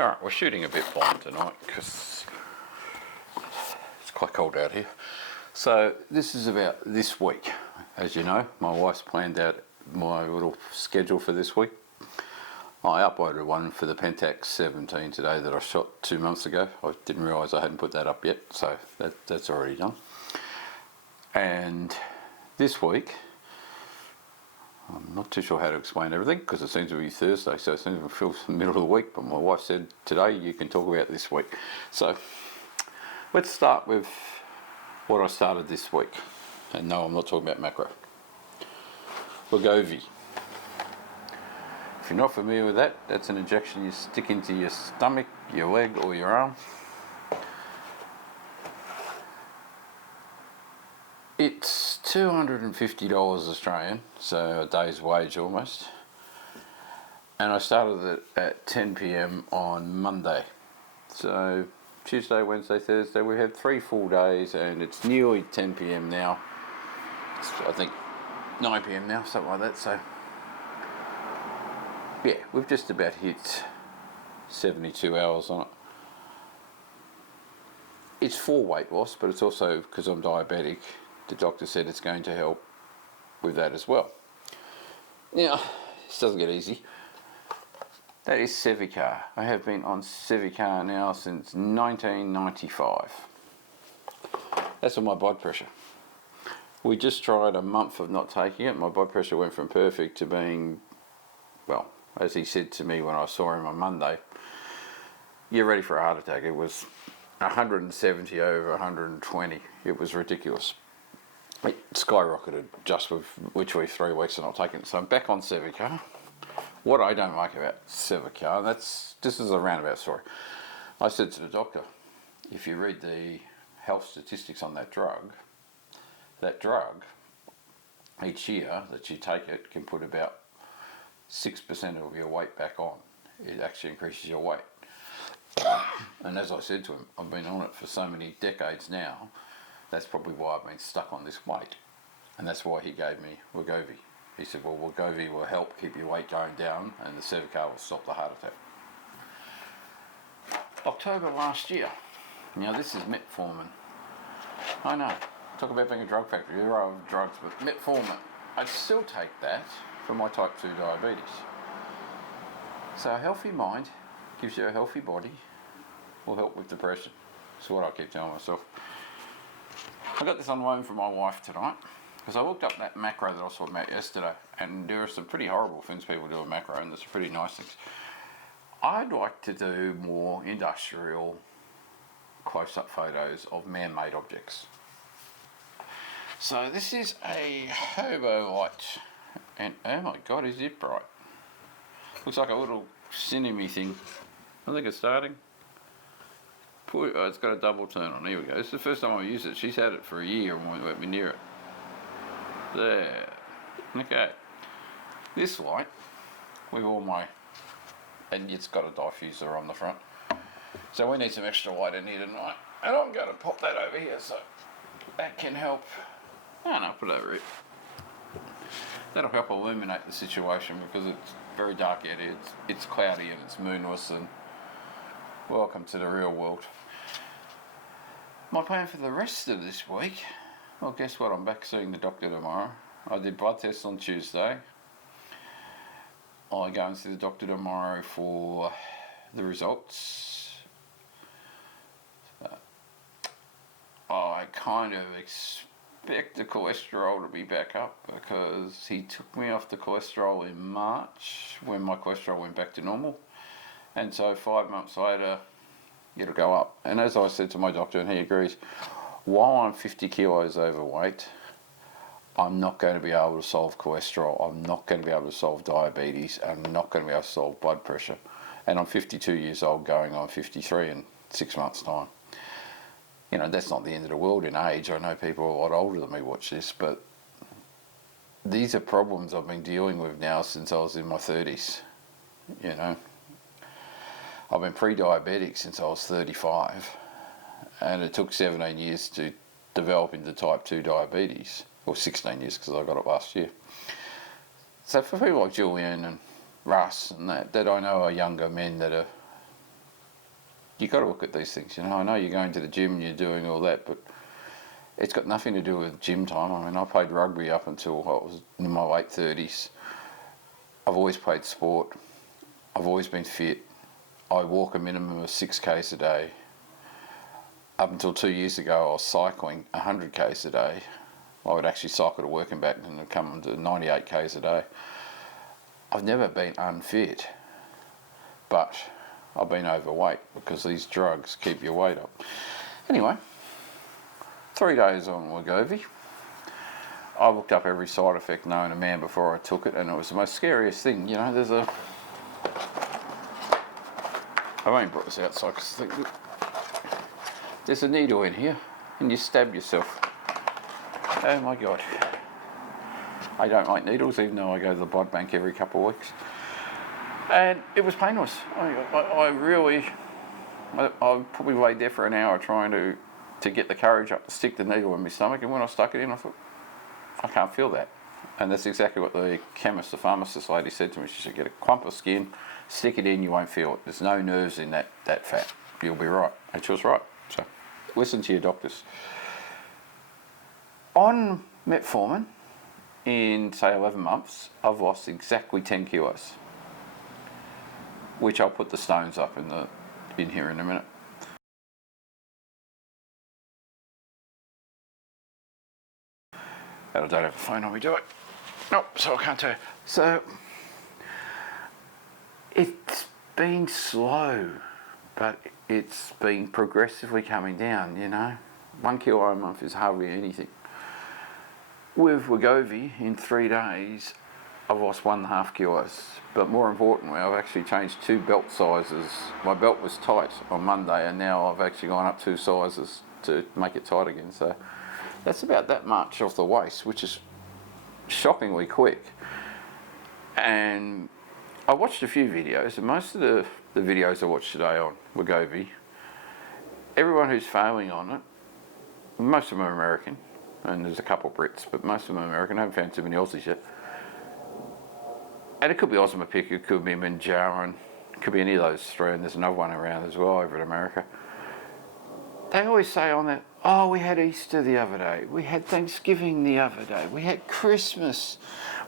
Alright, we're shooting a bit blind tonight because it's quite cold out here. So this is about this week. As you know, my wife's planned out my little schedule for this week. I uploaded one for the Pentax 17 today that I shot 2 months ago. I didn't realise I hadn't put that up yet, so that's already done. And this week, I'm not too sure how to explain everything because it seems to be Thursday, so it seems to feel the middle of the week, but my wife said today you can talk about this week. So let's start with what I started this week. And no, I'm not talking about macro. Wegovy. If you're not familiar with that, that's an injection you stick into your stomach, your leg or your arm. It's $250 Australian, so a day's wage almost. And I started it at 10 PM on Monday. So Tuesday, Wednesday, Thursday, we had 3 full days and it's nearly 10 PM now. It's, I think 9 PM now, something like that. So yeah, we've just about hit 72 hours on it. It's for weight loss, but it's also because I'm diabetic. The doctor said it's going to help with that as well. Now, this doesn't get easy. That is Sevicar. I have been on Sevicar now since 1995. That's on my blood pressure. We just tried a month of not taking it. My blood pressure went from perfect to being, well, as he said to me when I saw him on Monday, you're ready for a heart attack. It was 170 over 120. It was ridiculous. It skyrocketed just with literally 3 weeks and not taking it. So I'm back on Sevicar. What I don't like about Sevicar, this is a roundabout story. I said to the doctor, if you read the health statistics on that drug each year that you take it can put about 6% of your weight back on. It actually increases your weight. And as I said to him, I've been on it for so many decades now, that's probably why I've been stuck on this weight. And that's why he gave me Wegovy. He said, well, Wegovy will help keep your weight going down and the Sevicar will stop the heart attack. October last year. Now this is metformin. I know, talk about being a drug factory, there are drugs, but metformin. I'd still take that for my type 2 diabetes. So a healthy mind gives you a healthy body, will help with depression. That's what I keep telling myself. I got this on loan from my wife tonight because I looked up that macro that I saw about yesterday, and there are some pretty horrible things people do with macro and there's some pretty nice things. I'd like to do more industrial close-up photos of man-made objects. So this is a hobolite, and oh my god, is it bright. Looks like a little cinema thing. I think it's starting. Oh, it's got a double turn on. Here we go. This is the first time I used it. She's had it for a year and won't let me near it. There. Okay. This light, with all my, and it's got a diffuser on the front. So we need some extra light in here tonight. And I'm going to pop that over here so that can help. Oh no, put it over it. That'll help illuminate the situation because it's very dark out here. It's cloudy and it's moonless, and welcome to the real world. My plan for the rest of this week, well, guess what? I'm back seeing the doctor tomorrow. I did blood tests on Tuesday. I go and see the doctor tomorrow for the results. I kind of expect the cholesterol to be back up because he took me off the cholesterol in March when my cholesterol went back to normal. And so 5 months later, it'll go up. And as I said to my doctor, and he agrees, while I'm 50 kilos overweight, I'm not going to be able to solve cholesterol. I'm not going to be able to solve diabetes. I'm not going to be able to solve blood pressure. And I'm 52 years old going on 53 in 6 months' time. You know, that's not the end of the world in age. I know people a lot older than me watch this, but these are problems I've been dealing with now since I was in my 30s, you know. I've been pre-diabetic since I was 35, and it took 17 years to develop into type 2 diabetes, or 16 years because I got it last year. So for people like Julian and Russ and that I know are younger men that are You've got to look at these things. You know, I know you're going to the gym and you're doing all that, but it's got nothing to do with gym time. I mean, I played rugby up until I was in my late 30s. I've always played sport. I've always been fit. I walk a minimum of 6Ks a day. Up until 2 years ago, I was cycling 100Ks a day. I would actually cycle to work and back and it'd come to 98Ks a day. I've never been unfit, but I've been overweight because these drugs keep your weight up. Anyway, 3 days on Wegovy. I looked up every side effect known to man before I took it, and it was the most scariest thing. You know, I've only brought this outside because there's a needle in here and you stab yourself. Oh my God. I don't like needles, even though I go to the blood bank every couple of weeks. And it was painless. I probably laid there for an hour trying to get the courage up to stick the needle in my stomach, and when I stuck it in, I thought, I can't feel that. And that's exactly what the chemist, the pharmacist lady said to me. She said, get a clump of skin, stick it in, you won't feel it. There's no nerves in that fat. You'll be right. And she was right. So listen to your doctors. On metformin, in say 11 months, I've lost exactly 10 kilos, which I'll put the stones up in here in a minute. I don't have a phone on me, do it? Nope, so I can't tell you. So, it's been slow, but it's been progressively coming down, you know. 1 kilo a month is hardly anything. With Wegovy, in 3 days, I've lost 1.5 kilos. But more importantly, I've actually changed 2 belt sizes. My belt was tight on Monday, and now I've actually gone up 2 sizes to make it tight again. So that's about that much off the waist, which is shockingly quick. And I watched a few videos, and most of the videos I watched today on Wegovy, everyone who's failing on it, most of them are American, and there's a couple Brits, but most of them are American. I haven't found too many Aussies yet. And it could be Osmopic, it could be Manjarin, it could be any of those three, and there's another one around as well over in America. They always say on that, oh, we had Easter the other day, we had Thanksgiving the other day, we had Christmas,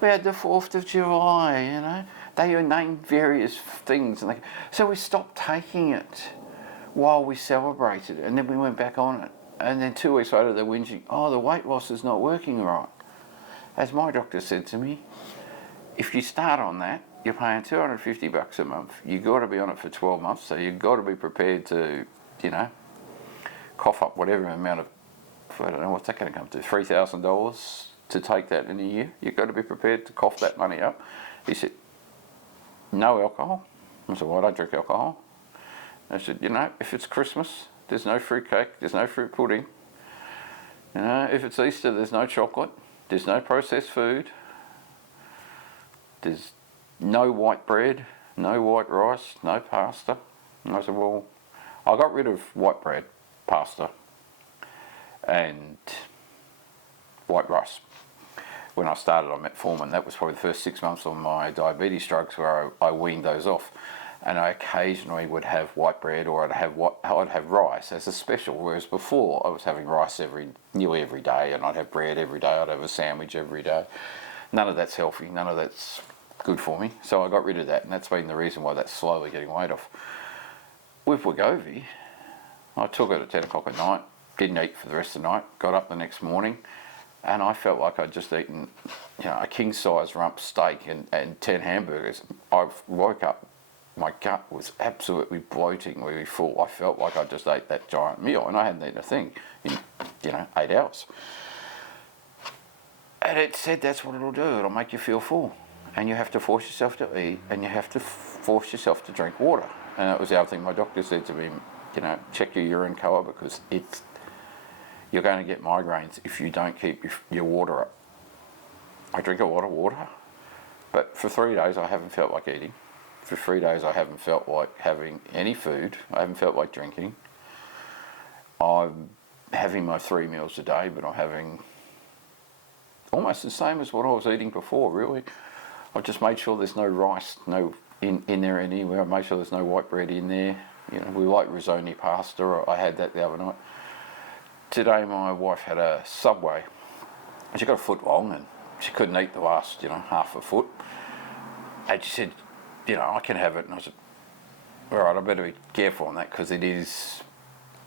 we had the 4th of July, you know. They name various things, and so we stopped taking it while we celebrated, and then we went back on it. And then 2 weeks later they're whinging, oh, the weight loss is not working right. As my doctor said to me, if you start on that, you're paying $250 a month. You've got to be on it for 12 months, so you've got to be prepared to, you know, cough up whatever amount of, I don't know, what's that going to come to, $3,000 to take that in a year. You've got to be prepared to cough that money up. He said, no alcohol. I said, well, I don't drink alcohol. I said, you know, if it's Christmas, there's no fruit cake, there's no fruit pudding. You know, if it's Easter, there's no chocolate, there's no processed food, there's no white bread, no white rice, no pasta. And I said, well, I got rid of white bread, pasta, and white rice when I started on metformin. That was probably the first 6 months of my diabetes drugs where I weaned those off. And I occasionally would have white bread, or I'd have rice as a special, whereas before I was having rice nearly every day, and I'd have bread every day, I'd have a sandwich every day. None of that's healthy, none of that's good for me, so I got rid of that, and that's been the reason why that's slowly getting weight off. With Wegovy, I took it at 10 o'clock at night, didn't eat for the rest of the night, got up the next morning, and I felt like I'd just eaten, you know, a king-size rump steak and 10 hamburgers. I woke up, my gut was absolutely bloatingly full. I felt like I just ate that giant meal, and I hadn't eaten a thing in, you know, 8 hours. And it said that's what it'll do, it'll make you feel full. And you have to force yourself to eat, and you have to force yourself to drink water. And that was the other thing my doctor said to me, you know, check your urine colour, because you're going to get migraines if you don't keep your water up. I drink a lot of water, but for 3 days I haven't felt like eating. For 3 days I haven't felt like having any food. I haven't felt like drinking. I'm having my 3 meals a day, but I'm having almost the same as what I was eating before, really. I've just made sure there's no rice in there anywhere. I made sure there's no white bread in there. You know, we like risotto pasta. I had that the other night. Today my wife had a Subway. She got a foot long and she couldn't eat the last, half a foot. And she said, I can have it. And I said, all right, I better be careful on that because it is,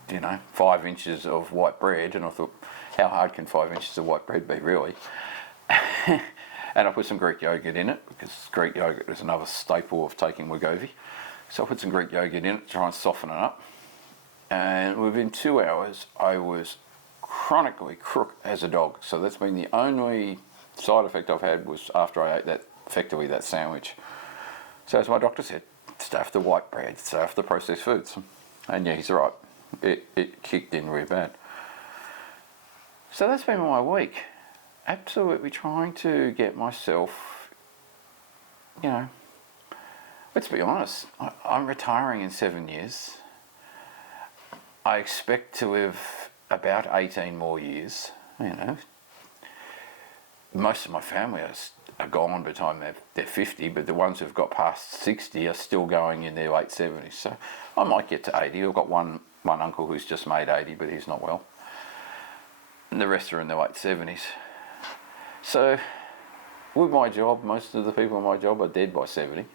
5 inches of white bread. And I thought, how hard can 5 inches of white bread be, really? And I put some Greek yogurt in it because Greek yogurt is another staple of taking Wegovy. So I put some Greek yogurt in it to try and soften it up. And within 2 hours, I was chronically crook as a dog. So that's been the only side effect I've had was after I ate that sandwich. So as my doctor said, stay off the white bread, stay off the processed foods. And yeah, he's right. It kicked in really bad. So that's been my week. Absolutely trying to get myself, let's be honest, I'm retiring in 7 years. I expect to live about 18 more years, Most of my family are gone by the time they're 50, but the ones who've got past 60 are still going in their late 70s. So I might get to 80. I've got one uncle who's just made 80, but he's not well. And the rest are in their late 70s. So with my job, most of the people in my job are dead by 70.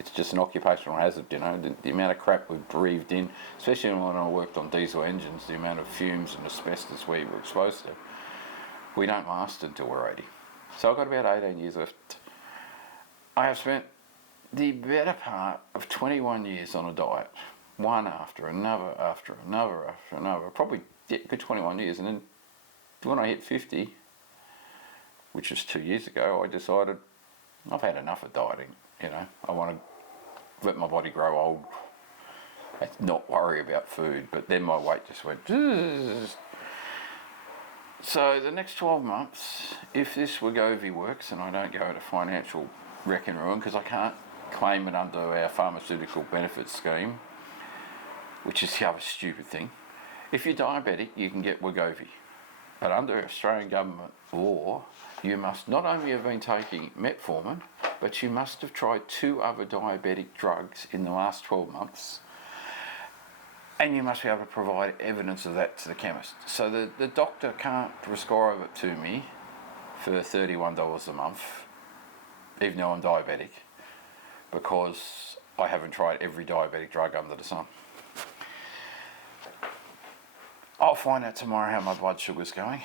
It's just an occupational hazard, the amount of crap we've breathed in, especially when I worked on diesel engines, the amount of fumes and asbestos we were exposed to. We don't last until we're 80. So I've got about 18 years left. I have spent the better part of 21 years on a diet, one after another, after another, after another, probably good 21 years. And then when I hit 50, which was 2 years ago, I decided I've had enough of dieting. I want to let my body grow old and not worry about food. But then my weight just went. So the next 12 months, if this Wegovy works and I don't go into financial wreck and ruin, because I can't claim it under our pharmaceutical benefits scheme, which is the other stupid thing. If you're diabetic, you can get Wegovy. But under Australian government law, you must not only have been taking metformin, but you must have tried 2 other diabetic drugs in the last 12 months. And you must be able to provide evidence of that to the chemist. So the doctor can't prescribe it to me for $31 a month, even though I'm diabetic, because I haven't tried every diabetic drug under the sun. I'll find out tomorrow how my blood sugar's going.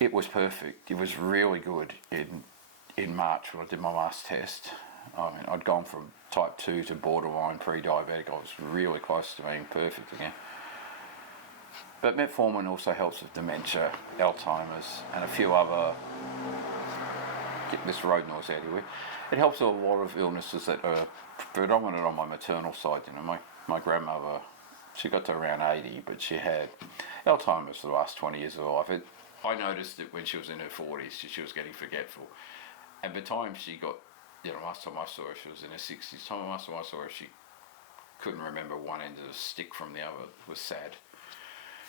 It was perfect. It was really good in March when I did my last test. I mean, I'd gone from type 2 to borderline pre-diabetic. I was really close to being perfect again. But metformin also helps with dementia, Alzheimer's, and a few other, get this road noise out of here. It helps with a lot of illnesses that are predominant on my maternal side. My grandmother, she got to around 80, but she had Alzheimer's for the last 20 years of her life. I noticed it when she was in her 40s, she was getting forgetful. And by the time she got, last time I saw her, she was in her 60s. Last time I saw her, she couldn't remember one end of the stick from the other. It was sad.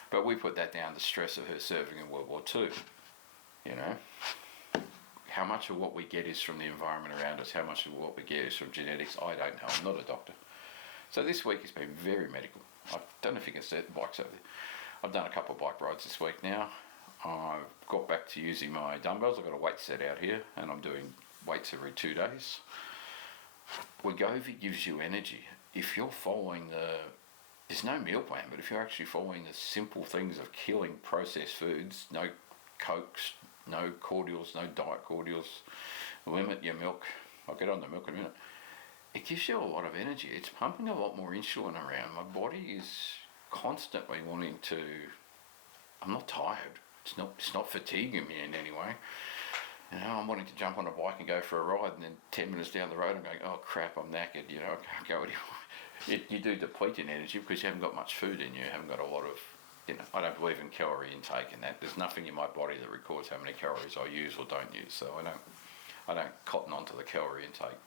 But we put that down to stress of her serving in World War II. How much of what we get is from the environment around us, how much of what we get is from genetics, I don't know. I'm not a doctor. So this week has been very medical. I don't know if you can see the bikes over there. I've done a couple of bike rides this week now. I've got back to using my dumbbells. I've got a weight set out here and I'm doing weights every 2 days. Wegovy gives you energy. If you're following there's no meal plan, but if you're actually following the simple things of killing processed foods, no Cokes, no cordials, no diet cordials, limit your milk. I'll get on the milk in a minute. It gives you a lot of energy. It's pumping a lot more insulin around. My body is constantly wanting to, I'm not tired. It's not fatiguing me in any way. I'm wanting to jump on a bike and go for a ride, and then 10 minutes down the road I'm going, oh crap, I'm knackered, I can't go anymore. You do deplete in energy because you haven't got much food in you, you haven't got a lot of, I don't believe in calorie intake and that. There's nothing in my body that records how many calories I use or don't use, so I don't cotton onto the calorie intake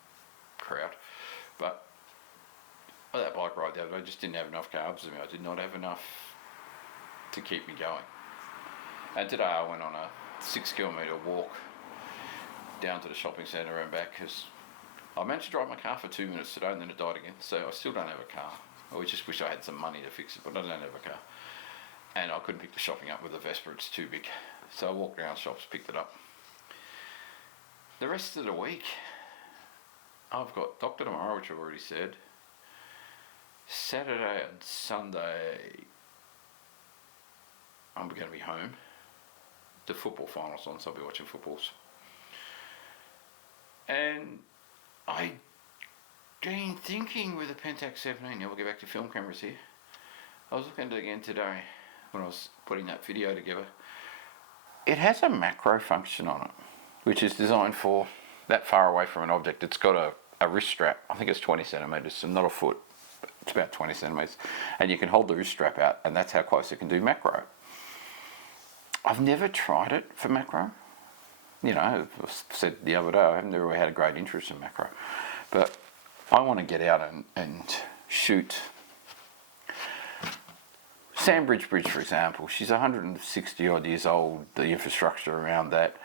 crowd. But that bike ride the other day, I just didn't have enough carbs in me. I did not have enough to keep me going. And today I went on a 6 kilometre walk down to the shopping centre and back because I managed to drive my car for 2 minutes today and then it died again, so I still don't have a car. I just wish I had some money to fix it, but I don't have a car. And I couldn't pick the shopping up with the Vespa, it's too big. So I walked around shops, picked it up. The rest of the week, I've got doctor tomorrow, which I've already said. Saturday and Sunday, I'm going to be home. The football finals on, so I'll be watching footballs. And I've been thinking with the Pentax 17, now we'll get back to film cameras here. I was looking at it again today when I was putting that video together. It has a macro function on it, which is designed for that far away from an object. It's got a wrist strap, I think it's 20 centimetres, and not a foot, it's about 20 centimetres. And you can hold the wrist strap out, and that's how close it can do macro. I've never tried it for macro. You know, I said the other day, I haven't really had a great interest in macro. But I want to get out and shoot. Sandbridge Bridge, for example, she's 160 odd years old, the infrastructure around that.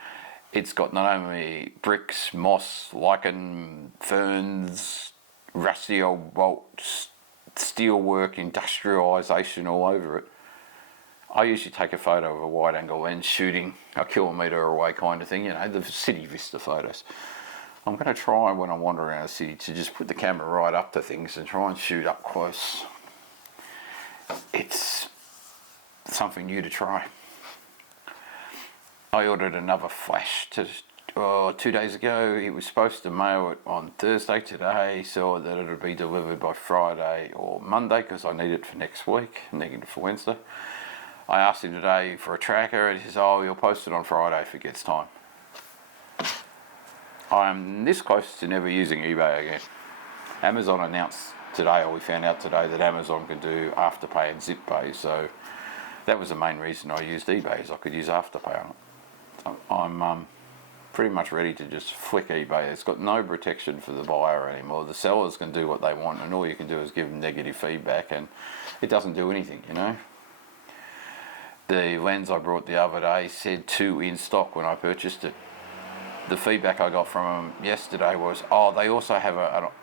It's got not only bricks, moss, lichen, ferns, rusty old bolts, steelwork, industrialisation all over it. I usually take a photo of a wide angle lens shooting a kilometre away kind of thing, you know, the city vista photos. I'm going to try when I wander around the city to just put the camera right up to things and try and shoot up close. It's something new to try. I ordered another flash 2 days ago. He was supposed to mail it on Thursday today, so that it would be delivered by Friday or Monday because I need it for next week, negative for Wednesday. I asked him today for a tracker and he says, oh, you'll post it on Friday if it gets time. I'm this close to never using eBay again. Amazon announced today, or we found out today, that Amazon can do Afterpay and ZipPay, so that was the main reason I used eBay, is I could use Afterpay on it. I'm pretty much ready to just flick eBay. It's got no protection for the buyer anymore. The sellers can do what they want and all you can do is give them negative feedback and it doesn't do anything, you know. The lens I brought the other day said 2 in stock when I purchased it. The feedback I got from them yesterday was, oh, they also have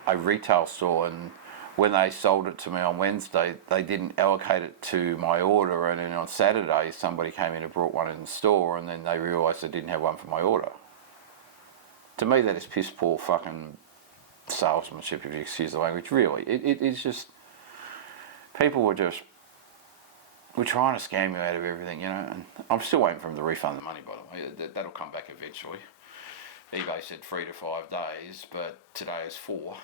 a retail store, and when they sold it to me on Wednesday, they didn't allocate it to my order, and then on Saturday somebody came in and brought one in the store, and then they realised they didn't have one for my order. To me, that is piss poor fucking salesmanship, if you excuse the language. Really, it's just, people were trying to scam you out of everything, you know, and I'm still waiting for them to refund the money, by the way. That'll come back eventually. eBay said 3 to 5 days, but today is 4,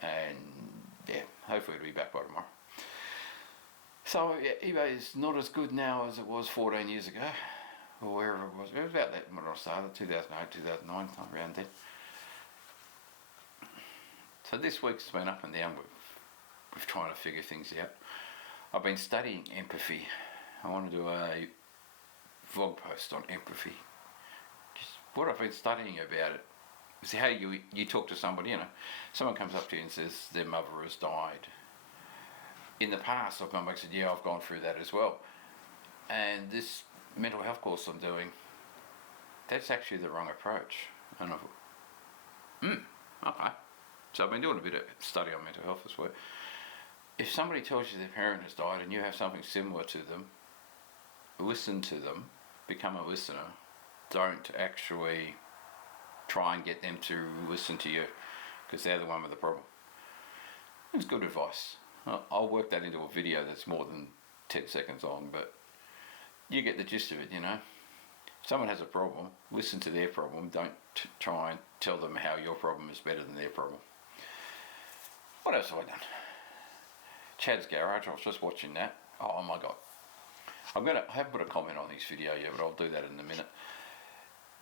and yeah, hopefully it'll be back by tomorrow. So yeah, eBay is not as good now as it was 14 years ago, or wherever it was. It was about that when I started, 2008, 2009, around then. So this week's been up and down with trying to figure things out. I've been studying empathy. I want to do a vlog post on empathy. Just what I've been studying about it is how you talk to somebody, you know. Someone comes up to you and says their mother has died. In the past, I've gone back and said, yeah, I've gone through that as well. And this mental health course I'm doing, that's actually the wrong approach. And I thought, okay. So I've been doing a bit of study on mental health as well. If somebody tells you their parent has died and you have something similar to them, listen to them, become a listener. Don't actually try and get them to listen to you, because they're the one with the problem. It's good advice. I'll work that into a video that's more than 10 seconds long, but you get the gist of it, you know. If someone has a problem, listen to their problem. Don't try and tell them how your problem is better than their problem. What else have I done? Chad's Garage, I was just watching that. Oh my god. I haven't put a comment on his video yet, but I'll do that in a minute.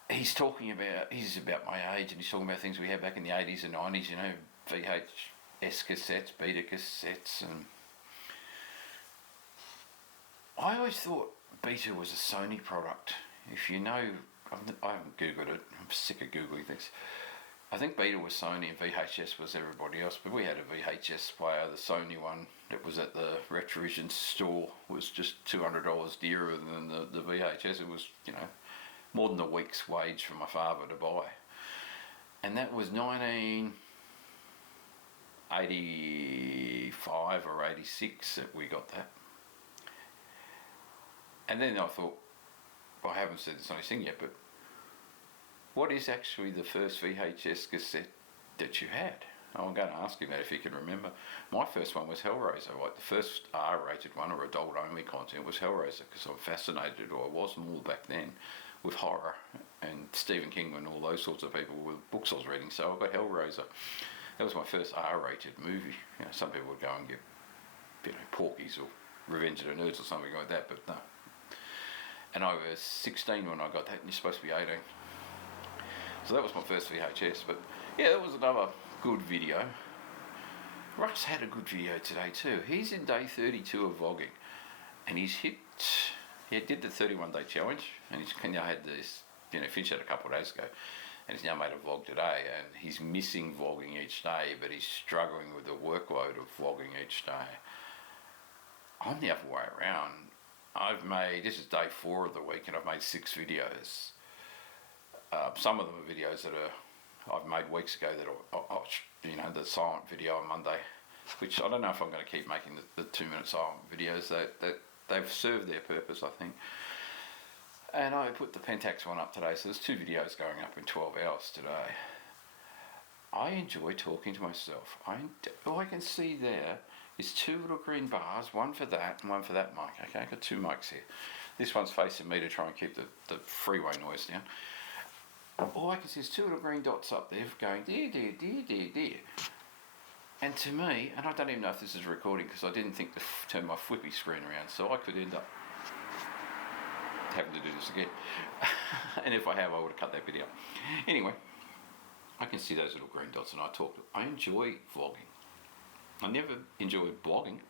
He's about my age, and he's talking about things we had back in the 80s and 90s, you know, VHS cassettes, beta cassettes, and I always thought Beta was a Sony product. If you know, I haven't Googled it, I'm sick of Googling things. I think Beta was Sony and VHS was everybody else, but we had a VHS player. The Sony one that was at the Retrovision store was just $200 dearer than the VHS. It was, you know, more than a week's wage for my father to buy. And that was 19 85 or 86 that we got that. And then I thought, well, I haven't said this on this thing yet, but what is actually the first VHS cassette that you had? I'm going to ask him that if he can remember. My first one was Hellraiser. Like the first R-rated one or adult-only content was Hellraiser, because I'm fascinated, or I was more back then, with horror and Stephen King and all those sorts of people with books I was reading. So I got Hellraiser. That was my first R-rated movie. You know, some people would go and get, you know, Porky's or Revenge of the Nerds or something like that, but no. And I was 16 when I got that, and you're supposed to be 18. So that was my first VHS. But yeah, that was another good video. Russ had a good video today too. He's in day 32 of vlogging, and he did the 31-day challenge, and he's now had this, you know, finished it a couple of days ago, and he's now made a vlog today, and he's missing vlogging each day, but he's struggling with the workload of vlogging each day. I'm the other way around. This is day 4 of the week, and I've made 6 videos. Some of them are videos that I've made weeks ago that you know, the silent video on Monday, which I don't know if I'm going to keep making the 2-minute silent videos. That they've served their purpose, I think. And I put the Pentax one up today, so there's 2 videos going up in 12 hours today. I enjoy talking to myself. All I can see there is 2 little green bars, one for that and one for that mic. Okay, I've got 2 mics here. This one's facing me to try and keep the freeway noise down. All I can see is 2 little green dots up there going dear, dear, dear, dear, dear. And to me, and I don't even know if this is recording because I didn't think to turn my flippy screen around, so I could end up having to do this again. And if I have, I would have cut that video. Anyway, I can see those little green dots, and I enjoy vlogging. I never enjoyed blogging.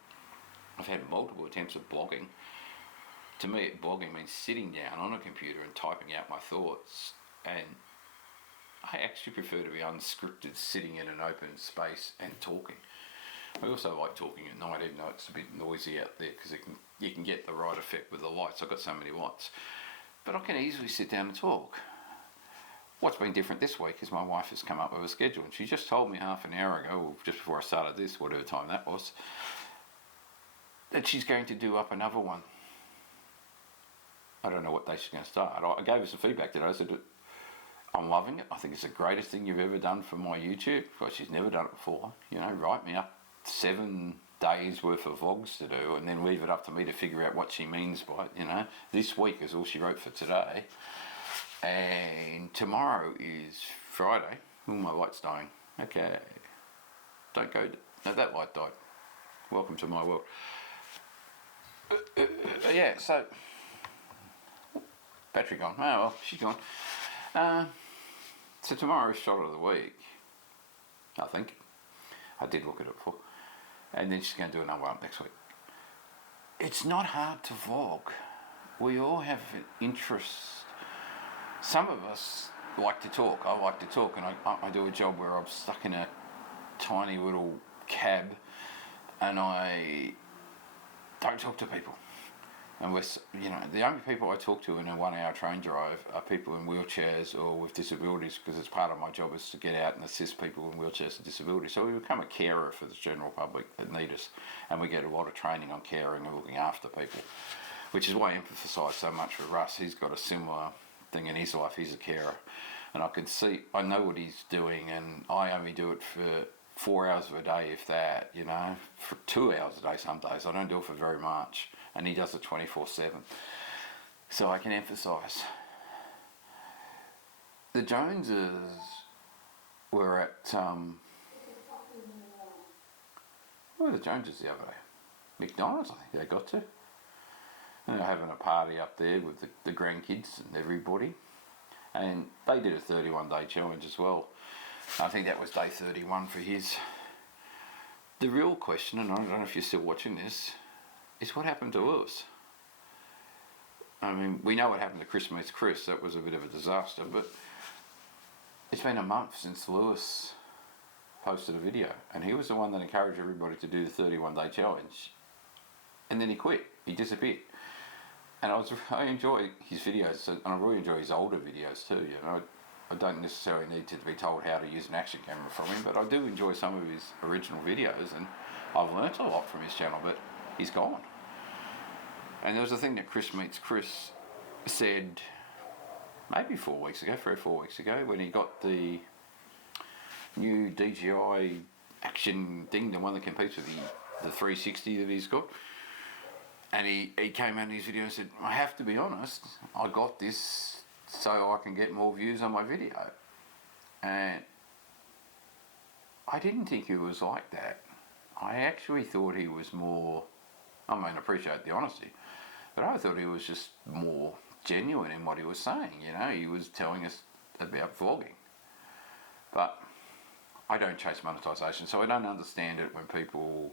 I've had multiple attempts at blogging. To me, blogging means sitting down on a computer and typing out my thoughts, and I actually prefer to be unscripted, sitting in an open space and talking. I also like talking at night, even though it's a bit noisy out there, because you can get the right effect with the lights. I've got so many lights. But I can easily sit down and talk. What's been different this week is my wife has come up with a schedule, and she just told me half an hour ago, or just before I started this, whatever time that was, that she's going to do up another one. I don't know what day she's going to start. I gave her some feedback today. I said, I'm loving it. I think it's the greatest thing you've ever done for my YouTube. Well, she's never done it before. You know, write me up 7 days worth of vlogs to do, and then leave it up to me to figure out what she means by it. You know, this week is all she wrote for today. And tomorrow is Friday. Oh, my light's dying. Okay. Don't go. No, that light died. Welcome to my world. Yeah, so. Battery gone. Oh, well, she's gone. So tomorrow is shot of the week. I think. I did look at it before. And then she's going to do another one next week. It's not hard to vlog. We all have an interest. Some of us like to talk. I like to talk, and I do a job where I'm stuck in a tiny little cab, and I don't talk to people. And you know, the only people I talk to in a 1-hour train drive are people in wheelchairs or with disabilities, because it's part of my job is to get out and assist people in wheelchairs and disabilities. So we become a carer for the general public that need us, and we get a lot of training on caring and looking after people, which is why I emphasise so much with Russ. He's got a similar thing in his life. He's a carer, and I know what he's doing, and I only do it for 4 hours of a day, if that, you know, for 2 hours a day some days. I don't do it for very much, and he does it 24/7. So I can emphasise. The Joneses were at, where were the Joneses the other day? McDonald's, I think they got to. And they're having a party up there with the grandkids and everybody. And they did a 31-day challenge as well. I think that was day 31 for his. The real question, and I don't know if you're still watching this, is what happened to Lewis? I mean, we know what happened to Chris Meets Chris. That was a bit of a disaster, but it's been a month since Lewis posted a video, and he was the one that encouraged everybody to do the 31-day challenge. And then he quit. He disappeared. And I enjoy his videos, and I really enjoy his older videos too, you know. I don't necessarily need to be told how to use an action camera from him, but I do enjoy some of his original videos, and I've learnt a lot from his channel, but he's gone. And there was a thing that Chris Meets Chris said maybe 4 weeks ago, 3 or 4 weeks ago, when he got the new DJI action thing, the one that competes with the 360 that he's got. And he came out in his video and said, I have to be honest, I got this so I can get more views on my video. And I didn't think he was like that. I actually thought he was more, I mean, I appreciate the honesty, but I thought he was just more genuine in what he was saying. You know, he was telling us about vlogging. But I don't chase monetization, so I don't understand it when people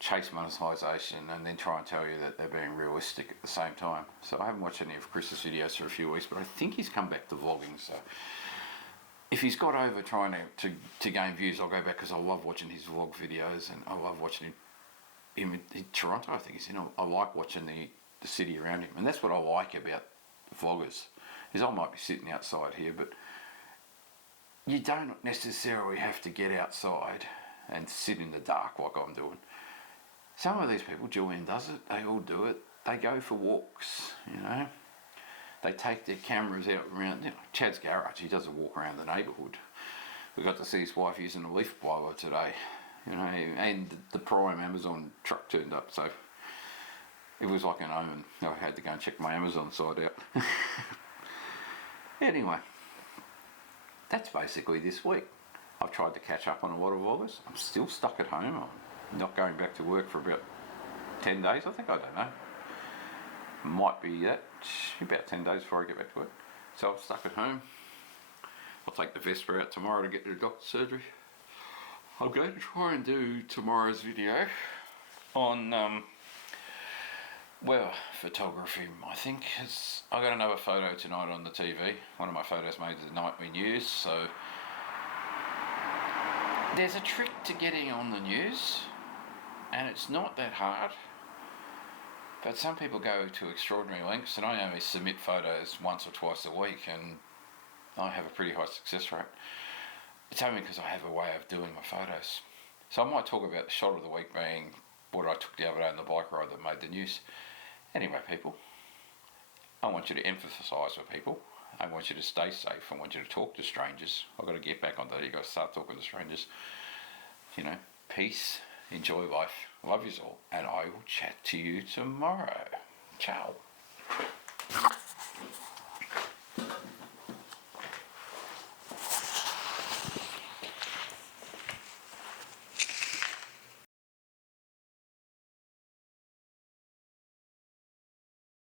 chase monetization and then try and tell you that they're being realistic at the same time. So I haven't watched any of Chris's videos for a few weeks, but I think he's come back to vlogging. So if he's got over trying to gain views, I'll go back, because I love watching his vlog videos, and I love watching him in Toronto, I think he's in. I like watching the city around him, and that's what I like about vloggers, is I might be sitting outside here, but you don't necessarily have to get outside and sit in the dark like I'm doing. Some of these people, Julian does it, they all do it, they go for walks, you know. They take their cameras out around, you know, Chad's garage, he does a walk around the neighbourhood. We got to see his wife using a leaf blower today, you know, and the Prime Amazon truck turned up, so it was like an omen. I had to go and check my Amazon side out. Anyway, that's basically this week. I've tried to catch up on a lot of vloggers. I'm still stuck at home. I'm not going back to work for about 10 days, I think. I don't know. Might be that, about 10 days before I get back to work. So I'm stuck at home. I'll take the Vespa out tomorrow to get the doctor's surgery. I'm going to try and do tomorrow's video on, well, photography, I think. I got another photo tonight on the TV. One of my photos made the nightly news, so there's a trick to getting on the news, and it's not that hard, but some people go to extraordinary lengths, and I only submit photos once or twice a week, and I have a pretty high success rate. It's only because I have a way of doing my photos. So I might talk about the shot of the week being what I took the other day on the bike ride that made the news. Anyway, people, I want you to emphasise with people. I want you to stay safe. I want you to talk to strangers. I've got to get back on that. You've got to start talking to strangers. You know, peace, enjoy life. Love yous all. And I will chat to you tomorrow. Ciao.